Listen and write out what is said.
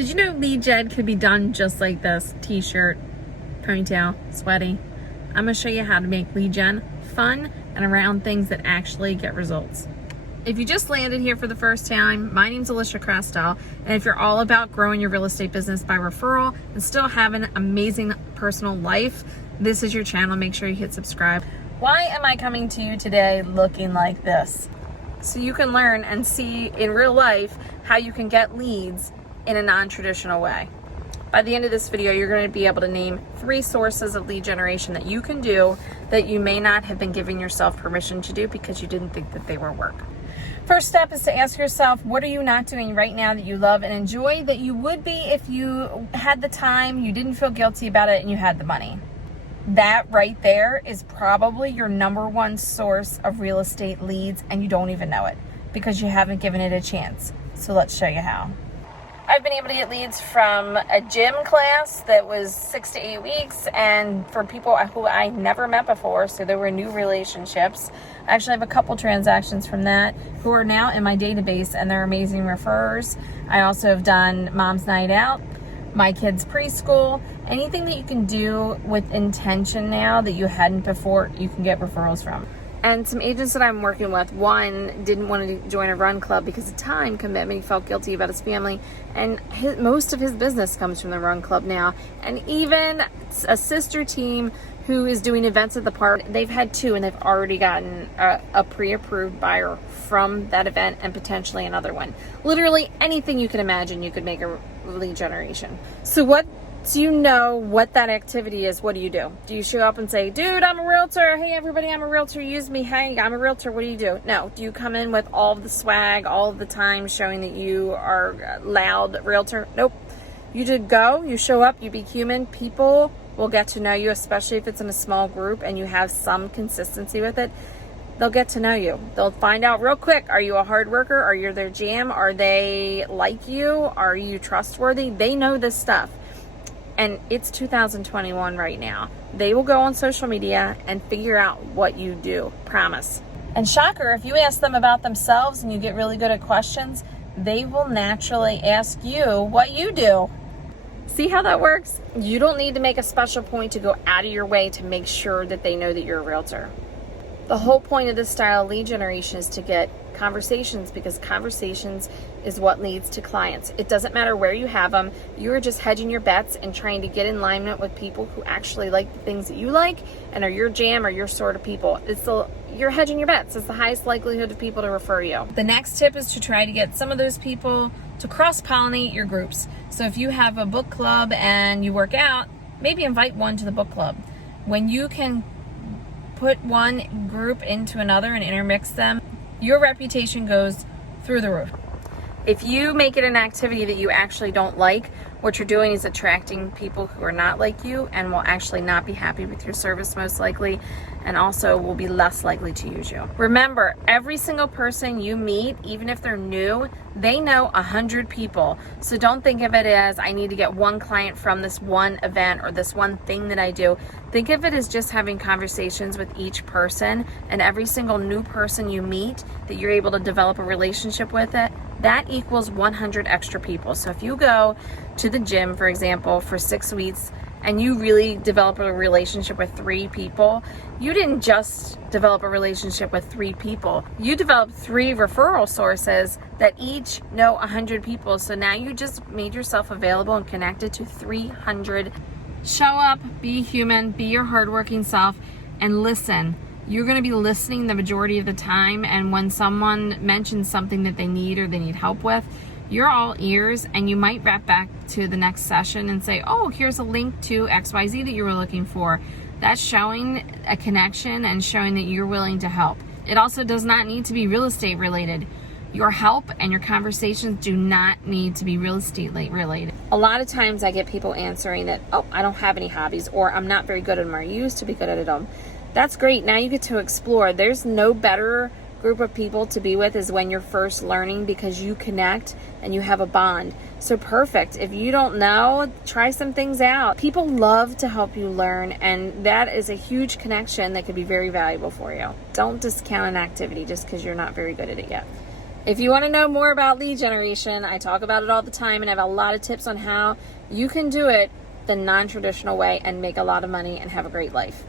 Did you know lead gen could be done just like this? T-shirt, ponytail, sweaty. I'm gonna show you how to make lead gen fun and around things that actually get results. If you just landed here for the first time, my name's Alisia Krastel, and if you're all about growing your real estate business by referral and still have an amazing personal life, this is your channel. Make sure you hit subscribe. Why am I coming to you today looking like this? So you can learn and see in real life how you can get leads in a non-traditional way. By the end of this video, you're going to be able to name 3 sources of lead generation that you can do that you may not have been giving yourself permission to do because you didn't think that they were work. First step is to ask yourself, what are you not doing right now that you love and enjoy that you would be if you had the time, you didn't feel guilty about it, and you had the money? That right there is probably your #1 source of real estate leads, and you don't even know it because you haven't given it a chance. So let's show you how. I've been able to get leads from a gym class that was 6 to 8 weeks, and from people who I never met before, so there were new relationships. I actually have a couple transactions from that who are now in my database, and they're amazing referrers. I also have done Mom's Night Out, my kids' preschool. Anything that you can do with intention now that you hadn't before, you can get referrals from. And some agents that I'm working with, one didn't want to join a run club because of time commitment. He felt guilty about his family, and most of his business comes from the run club now. And even a sister team who is doing events at the park, they've had 2 and they've already gotten a pre-approved buyer from that event and potentially another one. Literally anything you can imagine, you could make a lead generation. So what do you know what that activity is? What do you do? Do you show up and say, dude, I'm a realtor. Hey, everybody, I'm a realtor. Use me. Hey, I'm a realtor. What do you do? No. Do you come in with all of the swag, all of the time showing that you are a loud realtor? Nope. You just go, you show up, you be human. People will get to know you, especially if it's in a small group and you have some consistency with it. They'll get to know you. They'll find out real quick, are you a hard worker? Are you their jam? Are they like you? Are you trustworthy? They know this stuff. And it's 2021 right now. They will go on social media and figure out what you do. Promise. And shocker, if you ask them about themselves and you get really good at questions, they will naturally ask you what you do. See how that works? You don't need to make a special point to go out of your way to make sure that they know that you're a realtor. The whole point of this style of lead generation is to get conversations, because conversations is what leads to clients. It doesn't matter where you have them. You're just hedging your bets and trying to get in alignment with people who actually like the things that you like and are your jam or your sort of people. You're hedging your bets. It's the highest likelihood of people to refer you. The next tip is to try to get some of those people to cross-pollinate your groups. So if you have a book club and you work out, maybe invite one to the book club. When you can put one group into another and intermix them, your reputation goes through the roof. If you make it an activity that you actually don't like, what you're doing is attracting people who are not like you and will actually not be happy with your service most likely, and also will be less likely to use you. Remember, every single person you meet, even if they're new, they know 100 people. So don't think of it as, I need to get one client from this one event or this one thing that I do. Think of it as just having conversations with each person, and every single new person you meet that you're able to develop a relationship with, that equals 100 extra people. So if you go to the gym, for example, for 6 weeks and you really develop a relationship with 3 people, you didn't just develop a relationship with 3 people. You developed 3 referral sources that each know 100 people. So now you just made yourself available and connected to 300. Show up, be human, be your hardworking self, and listen. You're going to be listening the majority of the time, and when someone mentions something that they need or they need help with, you're all ears, and you might wrap back to the next session and say, oh, here's a link to XYZ that you were looking for. That's showing a connection and showing that you're willing to help. It also does not need to be real estate related. Your help and your conversations do not need to be real estate related. A lot of times I get people answering that, oh, I don't have any hobbies, or I'm not very good at them, or I used to be good at them. That's great. Now you get to explore. There's no better group of people to be with is when you're first learning, because you connect and you have a bond. So perfect. If you don't know, try some things out. People love to help you learn, and that is a huge connection that could be very valuable for you. Don't discount an activity just because you're not very good at it yet. If you want to know more about lead generation, I talk about it all the time and have a lot of tips on how you can do it the non-traditional way and make a lot of money and have a great life.